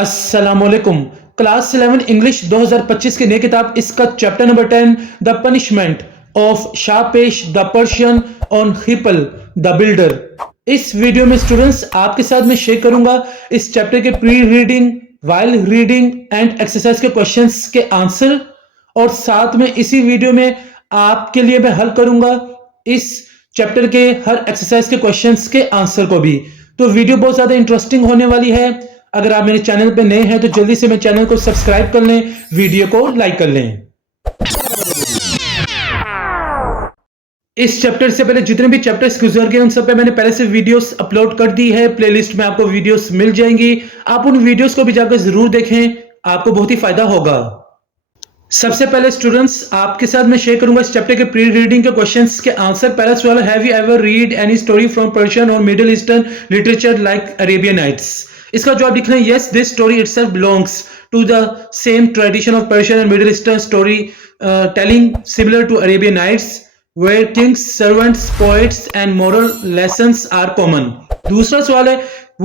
अस्सलामुअलैकुम। Class 11 English 2025 की नई किताब इसका chapter number 10 the punishment of Shahpesh the Persian on Khipil the builder. इस वीडियो में स्टूडेंट्स आपके साथ मैं शेयर करूंगा इस चैप्टर के pre reading, while reading and exercise के क्वेश्चंस के आंसर, और साथ में इसी वीडियो में आपके लिए मैं हल करूंगा इस चैप्टर के हर एक्सरसाइज के क्वेश्चंस के आंसर को भी। तो वीडियो बहुत ज्यादा इंटरेस्टिंग होने वाली है। अगर आप मेरे चैनल पे नए हैं तो जल्दी से मेरे चैनल को सब्सक्राइब कर लें, वीडियो को लाइक कर लें। इस चैप्टर से पहले जितने भी चैप्टर्स गुजर गए उन सब पे मैंने पहले से वीडियोस अपलोड कर दी है। प्लेलिस्ट में आपको वीडियोस मिल जाएंगी, आप उन वीडियोस को भी जाकर जरूर देखें, आपको बहुत ही फायदा होगा। सबसे पहले स्टूडेंट्स आपके साथ मैं शेयर करूंगा इस चैप्टर के प्री रीडिंग के क्वेश्चंस के आंसर। पहला सवाल, have you ever read any story from Persian और middle eastern literature like Arabian nights? इसका जवाब लिखना है yes, this story itself belongs to the same tradition of Persian and middle eastern story telling similar to Arabian nights where kings, servants, poets and moral lessons are common. दूसरा सवाल है,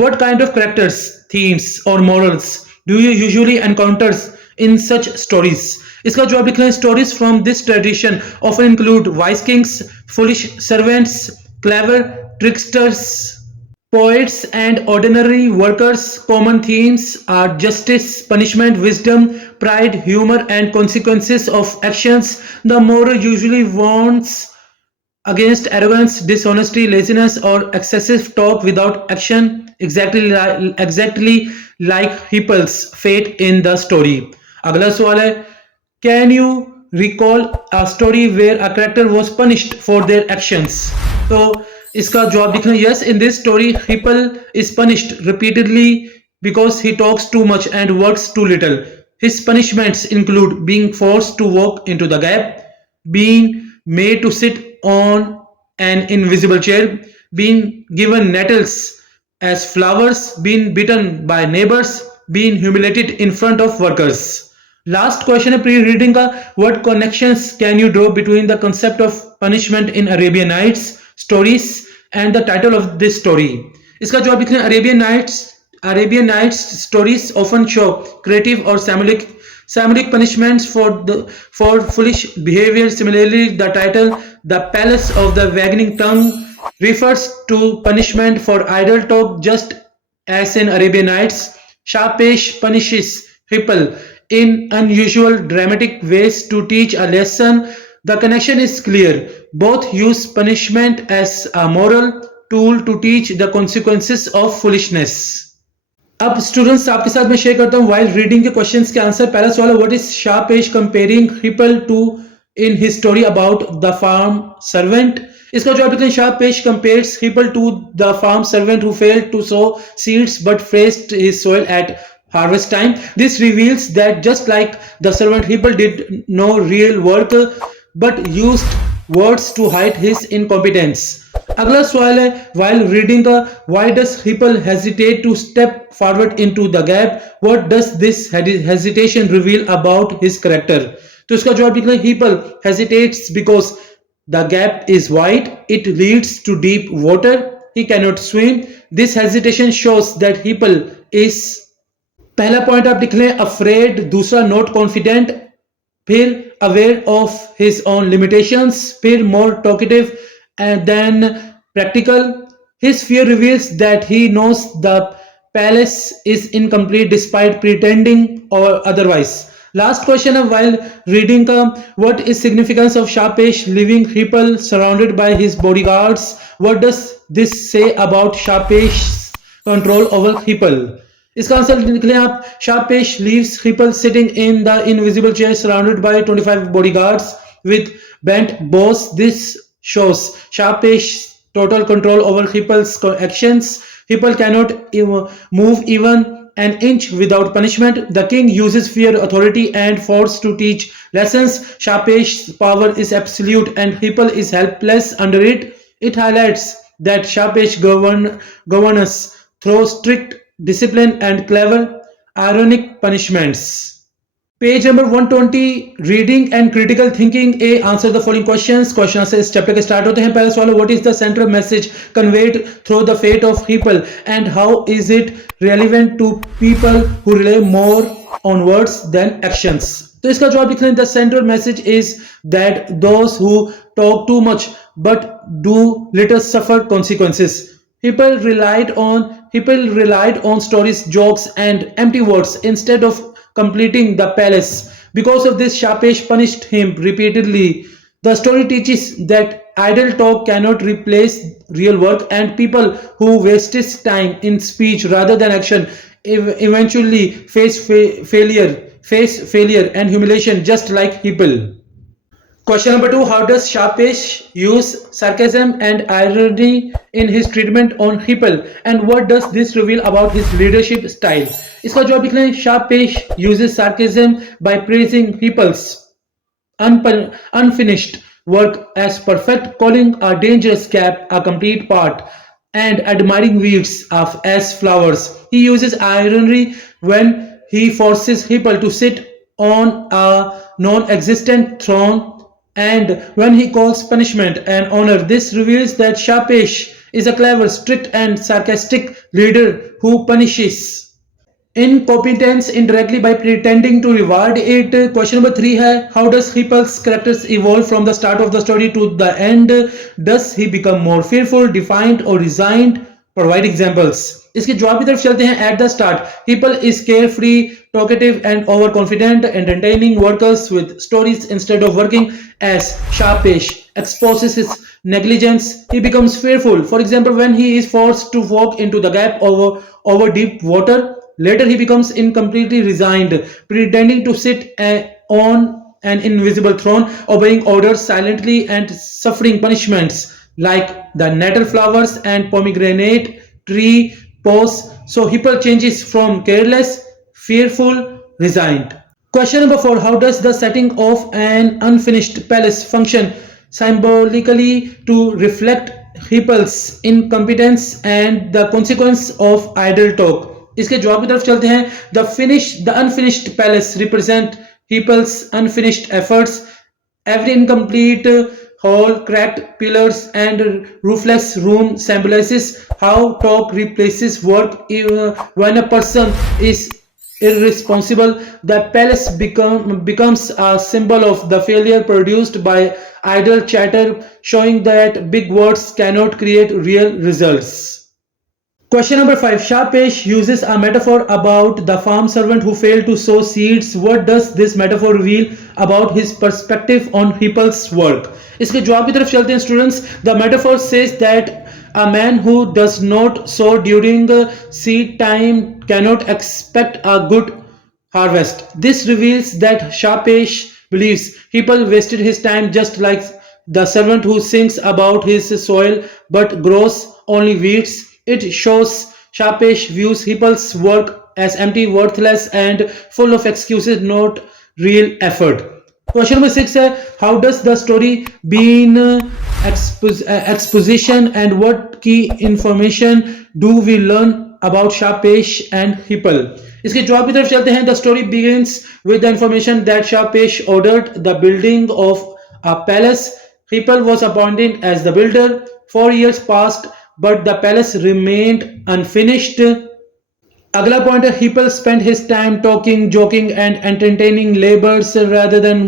what kind of characters, themes or morals do you usually encounter in such stories? इसका जवाब लिखना है stories from this tradition often include wise kings, foolish servants, clever tricksters, poets and ordinary workers. Common themes are justice, punishment, wisdom, pride, humor and consequences of actions. The moral usually warns against arrogance, dishonesty, laziness or excessive talk without action, exactly like Khipil's fate in the story. अगला सवाल है, can you recall a story where a character was punished for their actions? तो इसका जवाब लिखना है yes, in this story Khipil is punished repeatedly because he talks too much and works too little. His punishments include being forced to walk into the gap, being made to sit on an invisible chair, being given nettles as flowers, being beaten by neighbors, being humiliated in front of workers. Last question है pre reading का, what connections can you draw between the concept of punishment in Arabian Nights stories and the title of this story? इसका जवाब लिखना है Arabian Nights stories often show creative or symbolic punishments for foolish behavior. Similarly, the title "The Palace of the Wagging Tongue" refers to punishment for idle talk, just as in Arabian Nights. Shahpesh punishes Khipil in unusual dramatic ways to teach a lesson. The connection is clear. Both use punishment as a moral tool to teach the consequences of foolishness. अब students आपके साथ मैं share करता हूं while reading के questions के answer. पहला सवाल है, what is Shahpesh comparing Khipil to in his story about the farm servant? इसका जवाब लिखते हैं, Shahpesh compares Khipil to the farm servant who failed to sow seeds but faced his soil at harvest time. This reveals that just like the servant, Khipil did no real work but used words to hide his incompetence. अगला सवाल है, while reading का, why does Khipil hesitate to step forward into the gap? What does this hesitation reveal about his character? तो इसका जवाब लिखना है, Khipil hesitates because the gap is wide, it leads to deep water, he cannot swim. This hesitation shows that Khipil is, पहला point आप लिख लें afraid, दूसरा not confident, फिर aware of his own limitations, फिर more talkative and then practical. His fear reveals that he knows the palace is incomplete despite pretending or otherwise. Last question of while reading ka, what is significance of Shahpesh leaving Khipil surrounded by his bodyguards? What does this say about Shahpesh's control over Khipil? इसका answer लिख लें आप, Shahpesh leaves Khipil sitting in the invisible chair surrounded by 25 bodyguards with bent bows. This shows Shahpesh's total control over Khipil's actions. Khipil cannot move even an inch without punishment. The king uses fear, authority and force to teach lessons. Shahpesh's power is absolute and Khipil is helpless under it. It highlights that Shahpesh governs through strict discipline and clever, ironic punishments. Page number 120 reading and critical thinking A answer the following questions question answer इस chapter के start होते हैं पहला सवाल what is the central message conveyed through the fate of people and how is it relevant to people who rely more on words than actions तो इसका जवाब लिख लें the central message is that those who talk too much but do little suffer consequences people relied on stories jokes and empty words instead of completing the palace. Because of this, Shahpesh punished him repeatedly. The story teaches that idle talk cannot replace real work, and people who waste time in speech rather than action eventually face failure and humiliation, just like Khipil. Question number 2. How does Shahpesh use sarcasm and irony in his treatment on Khipil? And what does this reveal about his leadership style? इसका जवाब लिख लें Shahpesh uses sarcasm by praising Khipil's unfinished work as perfect, calling a dangerous gap a complete part, and admiring weeds as flowers. He uses irony when he forces Khipil to sit on a non-existent throne and when he calls punishment an honor. This reveals that Shahpesh is a clever, strict, and sarcastic leader who punishes incompetence indirectly by pretending to reward it. Question number 3 है how does Khipil's characters evolve from the start of the story to the end? Does he become more fearful, defiant, or resigned? Provide examples. इसके जवाब की तरफ चलते हैं. At the start, Khipil is carefree, talkative, and overconfident, entertaining workers with stories instead of working. As Shahpesh exposes his negligence, he becomes fearful. For example, when he is forced to walk into the gap over deep water. Later, he becomes incompletely resigned, pretending to sit on an invisible throne, obeying orders silently and suffering punishments like the nettle flowers and pomegranate tree pose. So Khipil changes from careless, fearful, resigned. Question number 4. How does the setting of an unfinished palace function symbolically to reflect Khipil's incompetence and the consequence of idle talk? इसके जवाब की तरफ चलते हैं. The unfinished palace represent Khipil's unfinished efforts. Every incomplete hall, cracked pillars, and roofless room symbolizes how talk replaces work. When a person is irresponsible, the palace becomes a symbol of the failure produced by idle chatter, showing that big words cannot create real results. Question number 5. Shahpesh uses a metaphor about the farm servant who failed to sow seeds. What does this metaphor reveal about his perspective on Khipil's work? इसके जवाब की तरफ चलते हैं students. The metaphor says that a man who does not sow during seed time cannot expect a good harvest. This reveals that Shahpesh believes Khipil wasted his time just like the servant who sings about his soil but grows only weeds. It shows Shahpesh views Khipil's work as empty, worthless, and full of excuses, not real effort. Question number 6 है how does the story begin exposition and what key information do we learn about Shahpesh and Khipil? इसके जवाब की तरफ चलते हैं. The story begins with the information that Shahpesh ordered the building of a palace. Khipil was appointed as the builder. 4 years passed, but the palace remained unfinished. अगला point है Khipil spent his time talking, joking, and entertaining laborers rather than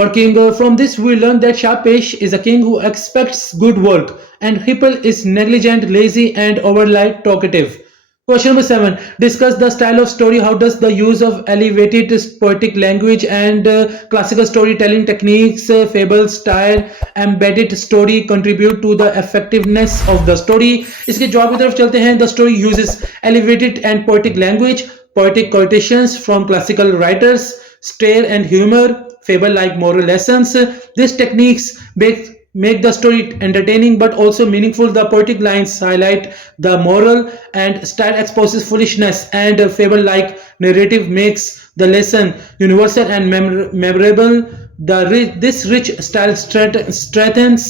working. From this, we learn that Shahpesh is a king who expects good work, and Khipil is negligent, lazy, and overly talkative. Question number 7. Discuss the style of story. How does the use of elevated poetic language and classical storytelling techniques, fable style, embedded story contribute to the effectiveness of the story? इसके जवाब की तरफ चलते हैं. The story uses elevated and poetic language, poetic quotations from classical writers, stare and humor, fable-like moral lessons. These techniques make the story entertaining but also meaningful. The poetic lines highlight the moral, and style exposes foolishness, and fable-like narrative makes the lesson universal and memorable. This rich style strengthens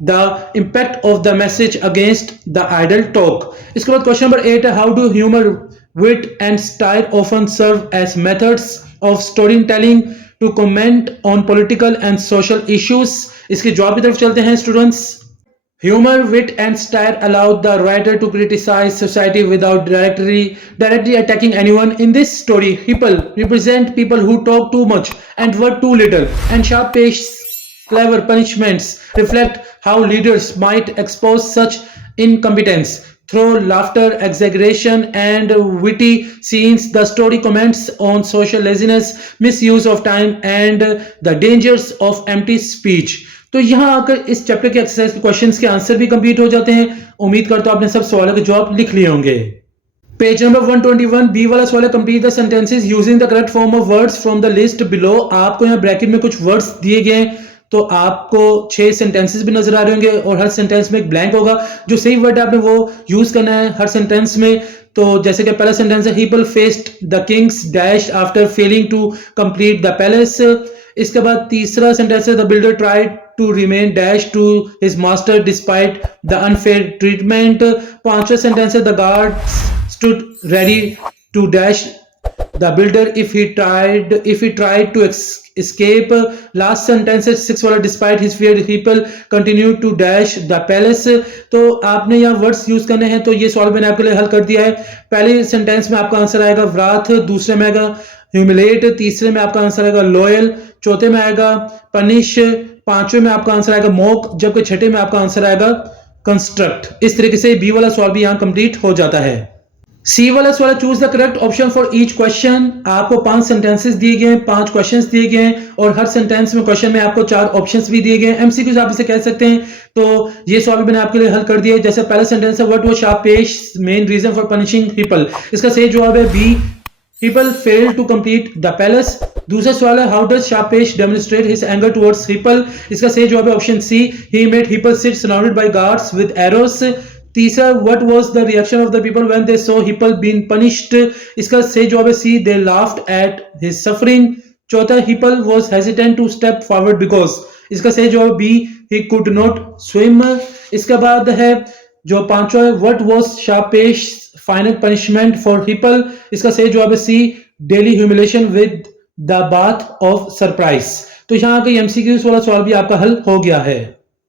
the impact of the message against the idle talk. इसके बाद question number 8 है how do humor, wit, and style often serve as methods of storytelling to comment on political and social issues. इसके जवाब की तरफ चलते हैं students. Humor, wit, and style allowed the writer to criticize society without directly attacking anyone. In this story, Khipil represent people who talk too much and were too little, and Shahpesh's clever punishments reflect how leaders might expose such incompetence. Through laughter, exaggeration, and witty scenes, the story comments on social laziness, misuse of time, and the dangers of empty speech. तो यहाँ आकर इस chapter के exercise के questions के answer भी complete हो जाते हैं। उम्मीद करता हूं आपने सब सवालों के जवाब लिख लिए होंगे। पेज नंबर 121 बी वाला सवाल है, complete the sentences using the correct form of words from the list below. आपको यहाँ ब्रैकेट में कुछ वर्ड्स दिए गए हैं, तो आपको 6 सेंटेंसेस भी नजर आ रहे होंगे और हर सेंटेंस में एक ब्लैंक होगा। जो सही वर्ड है आपने वो यूज करना है हर सेंटेंस में। तो जैसे कि पहला सेंटेंस है, Khipil faced the king's dash after failing to complete the palace। इसके बाद तीसरा सेंटेंस है, the builder tried to remain dash to his master despite the unfair treatment। पांचवा सेंटेंस है, the guards stood ready to dash the builder if he tried to escape। Last sentence है 6 वाला, despite his fear Khipil continued to dash the palace। तो आपने यहाँ words use करने हैं। तो ये सवाल मैंने आपके लिए हल कर दिया है। पहले सेंटेंस में आपका आंसर आएगा wrath, दूसरे में आएगा humiliate, तीसरे में आपका आंसर आएगा loyal, चौथे में आएगा punish, पांचवें में आपका आंसर आएगा mock, जबकि छठे में आपका आंसर आएगा construct। इस तरीके से बी वाला सवाल भी यहाँ कंप्लीट हो जाता है। सी वाला सवाल, choose the correct option for each question. आपको 5 सेंटेंसेस दिए गए हैं, 5 क्वेश्चंस दिए गए हैं और हर सेंटेंस में क्वेश्चन में आपको 4 ऑप्शंस भी दिए गए हैं। एमसीक्यूज आप इसे कह सकते हैं। तो ये सवाल भी मैंने आपके लिए हल कर दिया है। जैसे पहला सेंटेंस है, what was Shahpesh main reason for punishing Khipil। इसका सही जवाब है B, Khipil failed to complete the palace। दूसरा सवाल है, how does Shahpesh demonstrate his anger towards Khipil। इसका सही जवाब है option C, he made Khipil sit surrounded by guards with arrows। तीसरा, what was the reaction of the people when they saw Khipil being punished। इसका सही जवाब है सी, they laughed at his suffering। चौथा, Khipil was hesitant to step forward because। इसका सही जवाब B, he could not swim। इसके बाद है जो पांचवा है, what was Shahpesh final punishment for Khipil। इसका सही जवाब है C, daily humiliation with the bath of surprise. तो यहाँ का एमसीक्यूज वाला सवाल भी आपका हल हो गया है।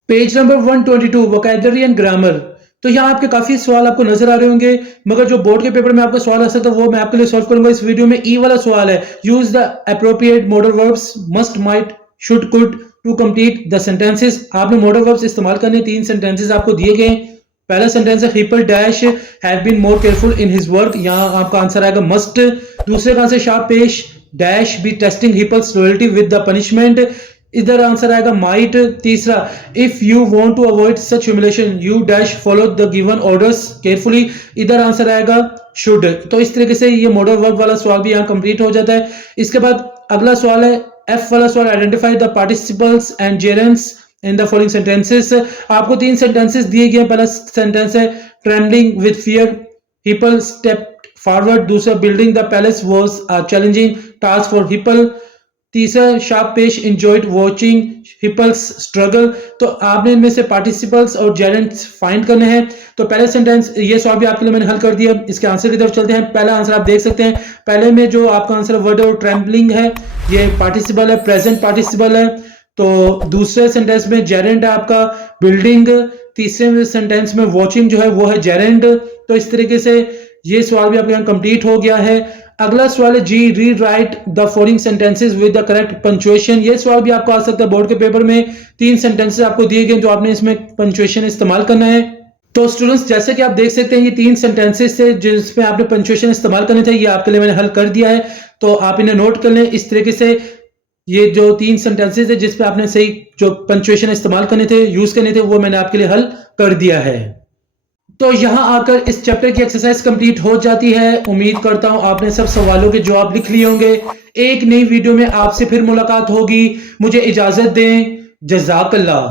Page number 122 vocabulary and grammar. तो यहाँ आपके काफी सवाल आपको नजर आ रहे होंगे, मगर जो बोर्ड के पेपर में आपका सवाल आ सकता है वो मैं आपके लिए सॉल्व करूंगा इस वीडियो में। ई वाला सवाल है, use the appropriate modal verbs must, might, should, could to complete the sentences. आपने मॉडल वर्ब्स इस्तेमाल करने, 3 सेंटेंसेस आपको दिए गए। पहला सेंटेंस है, Khipil dash have been more careful in his work। यहाँ आपका आंसर आएगा must। दूसरे का answer, Shahpesh dash be testing Khipil's loyalty with the punishment। इधर आंसर आएगा might। तीसरा, if you want to avoid such humiliation you dash follow the given orders carefully। इधर answer आएगा should। तो इस तरीके से ये मॉडल वर्ब वाला सवाल भी यहाँ कंप्लीट हो जाता है। इसके बाद अगला सवाल है, F वाला सवाल, identify the participles and gerunds in the following sentences. आपको 3 सेंटेंसेस दिए गए। पहला सेंटेंस है, trembling with fear Khipil stepped forward. दूसरा, building the palace was a challenging task for Khipil। तीसरा, Shahpesh enjoyed watching Khipil's struggle। तो आपने इनमें से पार्टिसिपल्स और जेरेंट्स फाइंड करने हैं। तो पहले सेंटेंस, ये सवाल भी आपके लिए मैंने हल कर दिया। इसके आंसर की तरफ चलते हैं। पहला आंसर आप देख सकते हैं, पहले में जो आपका आंसर वर्ड है वो ट्रेंबलिंग है, ये पार्टिसिपल है, प्रेजेंट पार्टिसिपल है। तो दूसरे सेंटेंस में जेरेंट है आपका बिल्डिंग। तीसरे सेंटेंस में वॉचिंग जो है वो है जेरेंट। तो इस तरीके से ये सवाल भी आपके यहाँ कंप्लीट हो गया है। अगला सवाल है, G rewrite the following sentences with the correct punctuation. ये सवाल भी आपको आ सकता है बोर्ड के पेपर में। 3 सेंटेंसेस आपको दिए गए, तो आपने इसमें पंक्चुएशन इस्तेमाल करना है। तो स्टूडेंट्स, जैसे कि आप देख सकते हैं, ये 3 सेंटेंसेस थे जिसमें आपने पंक्चुएशन इस्तेमाल करने थे। ये आपके लिए मैंने हल कर दिया है, तो आप इन्हें नोट कर लें। इस तरीके से ये जो 3 सेंटेंसेस थे जिस पे आपने सही जो पंक्चुएशन इस्तेमाल करने थे, यूज करने थे, वो मैंने आपके लिए हल कर दिया है। तो यहां आकर इस चैप्टर की एक्सरसाइज कंप्लीट हो जाती है। उम्मीद करता हूं आपने सब सवालों के जवाब लिख लिए होंगे। एक नई वीडियो में आपसे फिर मुलाकात होगी। मुझे इजाजत दें। जज़ाकल्लाह।